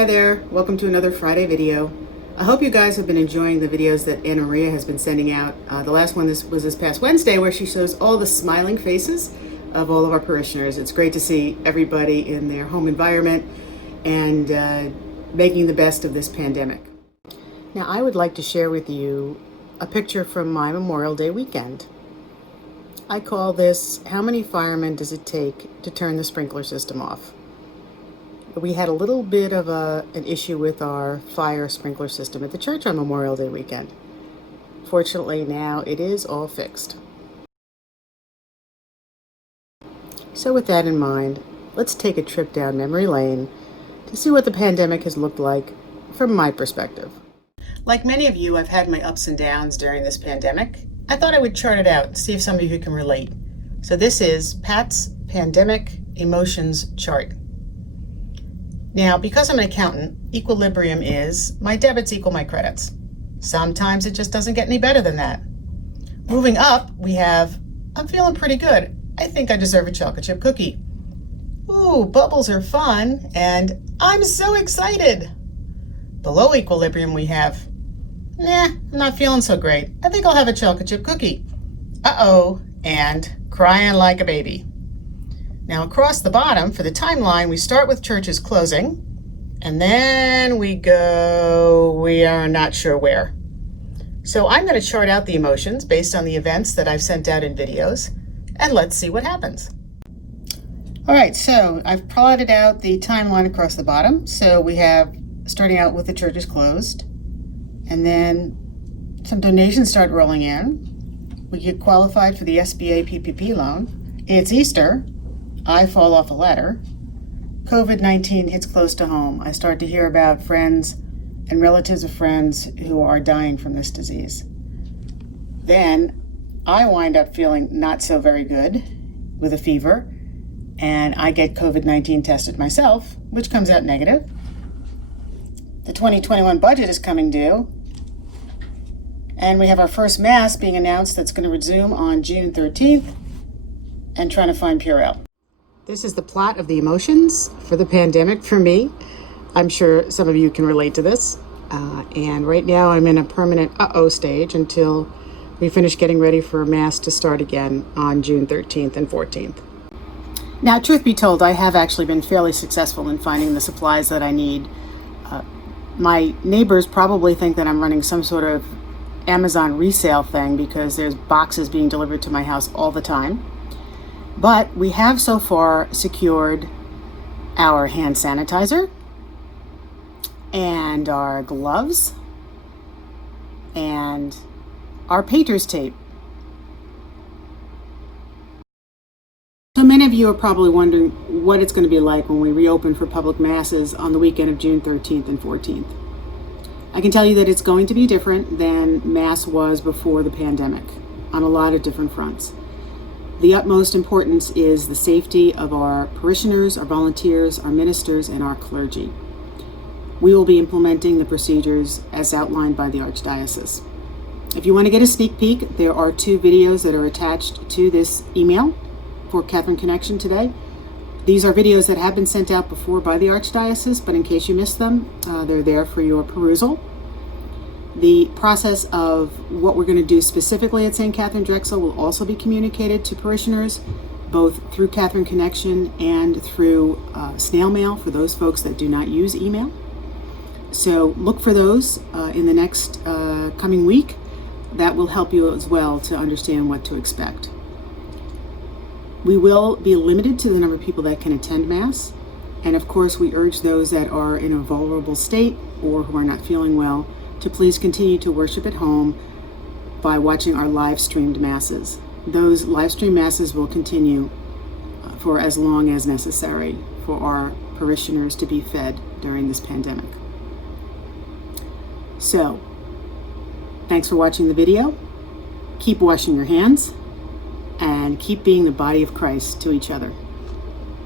Hi there, welcome to another Friday video. I hope you guys have been enjoying the videos that Anna Maria has been sending out. The last one was this past Wednesday, where she shows all the smiling faces of all of our parishioners. It's great to see everybody in their home environment and making the best of this pandemic. Now, I would like to share with you a picture from my Memorial Day weekend. I call this, how many firemen does it take to turn the sprinkler system off? We had a little bit of an issue with our fire sprinkler system at the church on Memorial Day weekend. Fortunately, now it is all fixed. So with that in mind, let's take a trip down memory lane to see what the pandemic has looked like from my perspective. Like many of you, I've had my ups and downs during this pandemic. I thought I would chart it out and see if some of you can relate. So this is Pat's Pandemic Emotions Chart. Now, because I'm an accountant, equilibrium is my debits equal my credits. Sometimes it just doesn't get any better than that. Moving up, we have, I'm feeling pretty good. I think I deserve a chocolate chip cookie. Ooh, bubbles are fun, and I'm so excited. Below equilibrium, we have, nah, I'm not feeling so great. I think I'll have a chocolate chip cookie. Uh-oh, and crying like a baby. Now across the bottom, for the timeline, we start with churches closing, and then we are not sure where. So I'm going to chart out the emotions based on the events that I've sent out in videos, and let's see what happens. All right, so I've plotted out the timeline across the bottom. So we have, starting out with the churches closed, and then some donations start rolling in. We get qualified for the SBA PPP loan. It's Easter. I fall off a ladder. COVID-19 hits close to home. I start to hear about friends and relatives of friends who are dying from this disease. Then I wind up feeling not so very good with a fever, and I get COVID-19 tested myself, which comes out negative. The 2021 budget is coming due, and we have our first Mass being announced that's going to resume on June 13th, and trying to find Purell. This is the plot of the emotions for the pandemic for me. I'm sure some of you can relate to this. And right now I'm in a permanent uh-oh stage until we finish getting ready for Mass to start again on June 13th and 14th. Now, truth be told, I have actually been fairly successful in finding the supplies that I need. My neighbors probably think that I'm running some sort of Amazon resale thing because there's boxes being delivered to my house all the time. But we have so far secured our hand sanitizer and our gloves and our painter's tape. So many of you are probably wondering what it's going to be like when we reopen for public masses on the weekend of June 13th and 14th. I can tell you that it's going to be different than Mass was before the pandemic on a lot of different fronts. The utmost importance is the safety of our parishioners, our volunteers, our ministers, and our clergy. We will be implementing the procedures as outlined by the Archdiocese. If you want to get a sneak peek, there are 2 videos that are attached to this email for Katharine Konnection today. These are videos that have been sent out before by the Archdiocese, but in case you missed them, they're there for your perusal. The process of what we're going to do specifically at St. Catherine Drexel will also be communicated to parishioners, both through Katharine Konnection and through snail mail for those folks that do not use email. So look for those in the next coming week. That will help you as well to understand what to expect. We will be limited to the number of people that can attend Mass. And of course, we urge those that are in a vulnerable state or who are not feeling well to please continue to worship at home by watching our live streamed Masses. Those live stream Masses will continue for as long as necessary for our parishioners to be fed during this pandemic. So, thanks for watching the video. Keep washing your hands and keep being the body of Christ to each other.